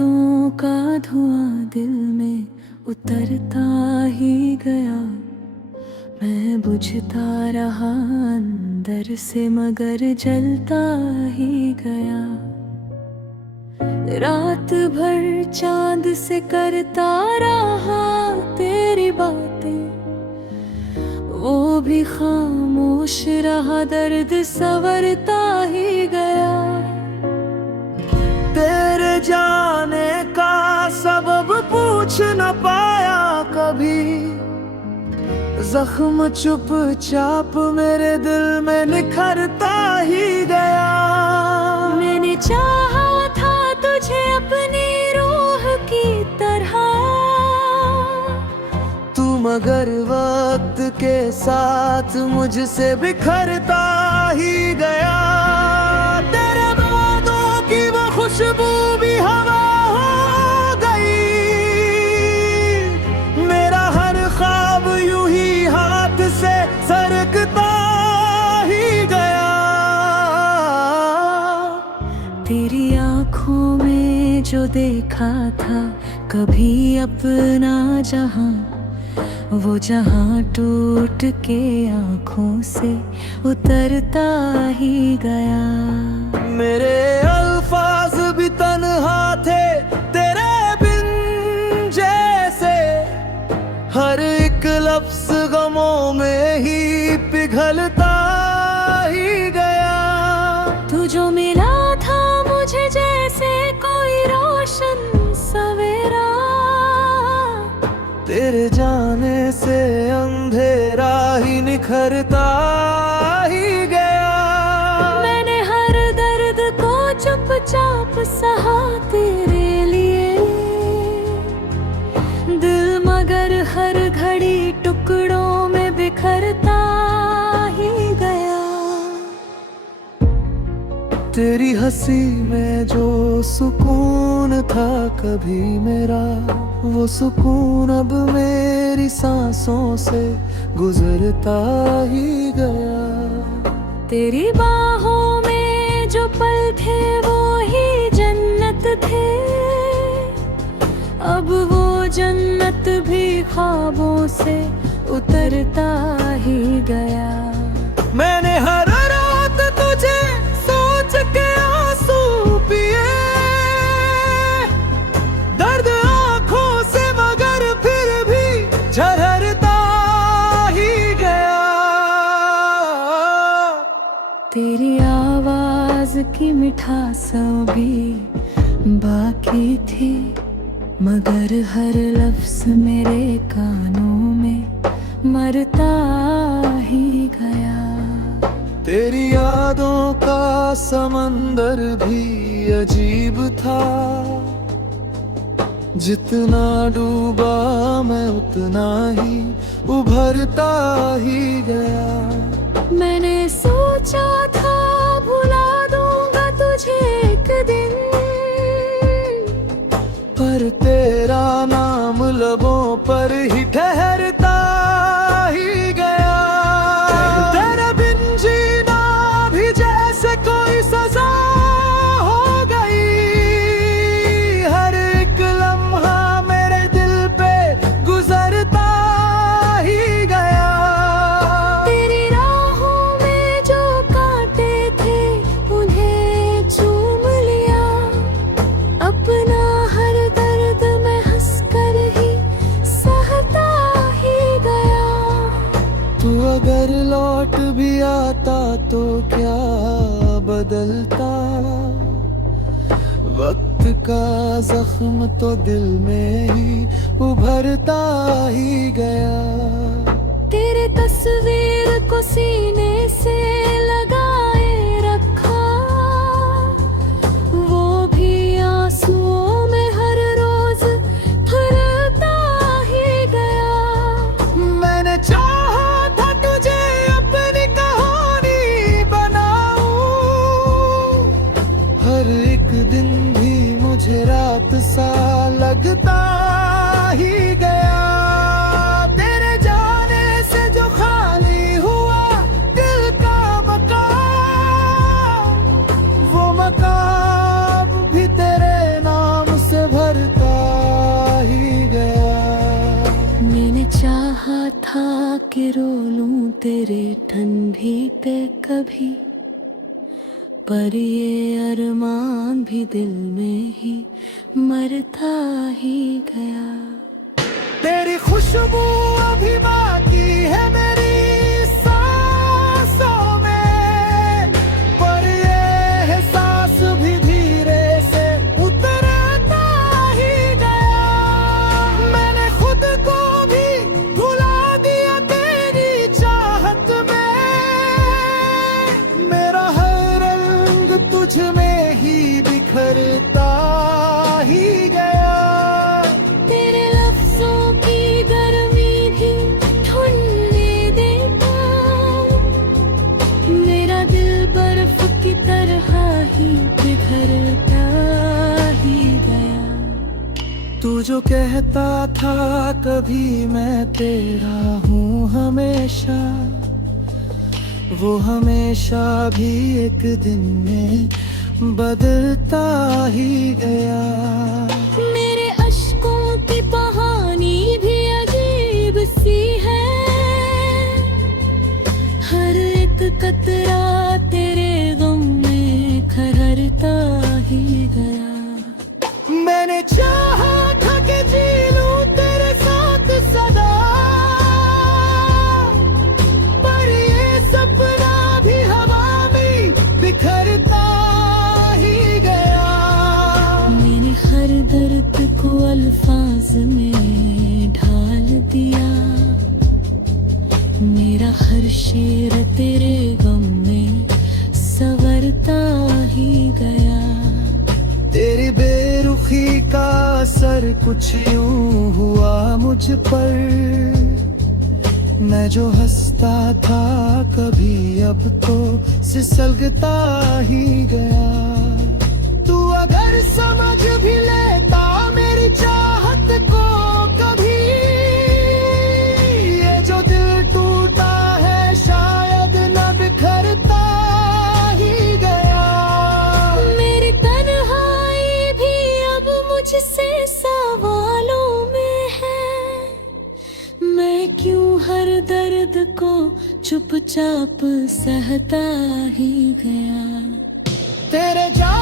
बातों का धुआं दिल में उतरता ही गया। मैं बुझता रहा अंदर से मगर जलता ही गया। रात भर चांद से करता रहा तेरी बातें, वो भी खामोश रहा, दर्द संवरता ही गया। तेरे जाने का सबब पूछ न पाया कभी, जख्म चुपचाप मेरे दिल में निखरता ही गया। मैंने चाहा था तुझे अपनी रूह की तरह, तू मगर वक्त के साथ मुझसे बिखरता ही गया। तेरे बातों की वो खुशबू भी हवा हो गई, मेरा हर ख्वाब यूं ही हाथ से सरकता ही गया। तेरी आँखों में जो देखा था कभी अपना जहां, वो जहां टूट के आँखों से उतरता ही गया। मेरे अल्फाज भी तन्हा थे तेरे बिन जैसे, हर एक लफ्ज गमों में ही पिघलता ही गया। तू जो मिला था मुझे जैसे कोई रोशन सवेरा, तेरे जाने से अंधेरा ही निखरता ही गया। मैंने हर दर्द को चुपचाप सहा तेरे लिए, दिल मगर हर घड़ी टुकड़ों में बिखरता ही गया। तेरी हंसी में जो सुकून था कभी मेरा, वो सुकून अब मेरी सांसों से गुजरता ही गया। तेरी बाहों में जो पल थे वो ही जन्नत थे, अब वो जन्नत भी ख्वाबों से उतरता ही गया। मैंने हर रात तुझे सोच के आंसू पिए, दर्द आंखों से मगर फिर भी झरता ही गया। तेरी आवाज की मिठास भी बाकी थी, मगर हर लफ्ज मेरे कानों में मरता ही गया। तेरी यादों का समंदर भी अजीब था, जितना डूबा मैं उतना ही उभरता ही गया। मैंने सोचा था भुला दूंगा तुझे एक दिन, पर तेरा नाम लबों पर ही ठहरता ही गया। तेरे बिन जीना भी जैसे कोई सजा हो गई, हर एक लम्हा मेरे दिल पे गुजरता ही गया। तेरी राहों में जो कांटे थे उन्हें चूम लिया, अपना हर दर्द मैं हंसकर ही सहता ही गया। तू अगर लौट भी आता तो क्या बदलता, वक्त का जख्म तो दिल में ही उभरता ही गया। तेरे तस्वीर को सीने से लगाए रखा, वो भी आंसुओं में हर रोज फुलता ही गया। मैंने चाहा था तुझे अपनी कहानी बनाऊं, हर एक दिन भी मुझे रात सा लगता ही गया। तेरे जाने से जो खाली हुआ दिल का मकान, वो मकान भी तेरे नाम से कि रो लूं तेरे ठंडी पे कभी, पर ये अरमान भी दिल में ही मरता ही गया। तेरी खुशबू अभी बाकी है मेरी सांसों में, पर ये एहसास भी धीरे से उतरता ही गया। मैंने खुद को भी भुला दिया तेरी चाहत में, मेरा हर रंग तुझ में ही बिखरता ही गया। तेरे लफ्जों की गर्मी भी ठंडे देता, मेरा दिल बर्फ की तरह ही बिखरता ही गया। तू जो कहता था कभी मैं तेरा हूँ हमेशा, वो हमेशा भी एक दिन में बदलता ही गया। मेरे अश्कों की कहानी भी अजीब सी है, हर एक कतरा तेरे गम में खररता ही गया। मैंने चाहा था कि जी लूं तेरे साथ सदा, पर ये सपना भी हवा में बिखरता ही गया। मैंने हर दर्द को अल्फाज में ढाल दिया, मेरा हर शेर तेरे गम में संवरता ही गया। तेरी बेरुखी का असर कुछ यूं हुआ मुझ पर, मैं जो हंसता था कभी अब तो सिसलता ही गया। तू अगर समझ भी लेता मेरी चाहत को कभी, ये जो दिल टूटा है शायद न बिखरता ही गया। मेरी तन्हाई भी अब मुझसे सवालों में है, मैं क्यों हर दर्द को चुपचाप सहता ही गया। तेरे जा